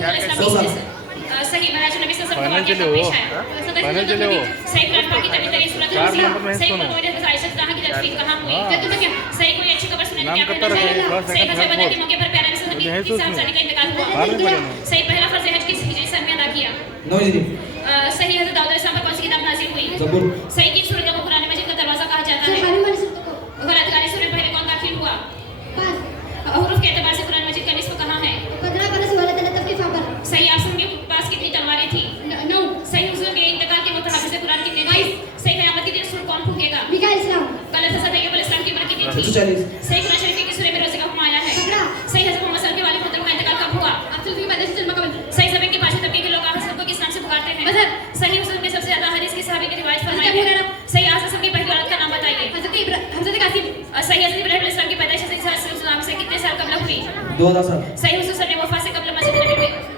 सही महाराज नबी सल्लल्लाहु अलैहि वसल्लम पेश है सही कुरान पाक की तभी सूरत सही को मुझे आयशा कहा कि जब कहां हुई तो तुम्हें क्या सही कोई अच्छी खबर सुनाने क्या करना चाहिए सही हज बदर के मौके पर प्यारे नबी सल्लल्लाहु अलैहि वसल्लम का इंतकाल हुआ सही पहला फर्ज हज किस हिजरी सन में अदा किया 9 हिजरी सही हजरत दाऊद अलैहिस्सलाम पर कौन सी किताब नाज़िल हुई ज़बूर सही की सूरत को कुरान मजीद का दरवाजा कहा जाता है गलत गाने से पहले कौन दाखिल हुआ हुरूफ के एतबार से कुरान मजीद का निस्फ कहाँ है सही आसम के पास कितनी तलवारें थी 9 सही हुजूर के इंतकाल के वक्त हाफिज़ कुरान कितने थे सही क़यामत के दिन सूर कौन फूंकेगा गलत हज़रत अय्यूब अलैहिस्सलाम की उम्र कितनी थी 140 सही कुरान शरीफ की सूरह में रोज़े का हुक्म आया है सही हज़रत मोहम्मद सल्लल्लाहु अलैहि वसल्लम का इंतकाल कब हुआ सही ज़मीन के पाशे तबके के लोग हज़रत को किस नाम से पुकारते हैं सही हुजूर के सबसे ज़्यादा हदीस की सहाबी की रिवायत फरमाई है सही आज़म की पहली औरत का नाम बताइए सही हज़रत इब्राहीम अलैहिस्सलाम की पैदाइश सही नाम से कितने साल कबल हुई 2000 साल सही हुजूर सल्लल्लाहु अलैहि वसल्लम वफात से कबल मस्जिद नबी में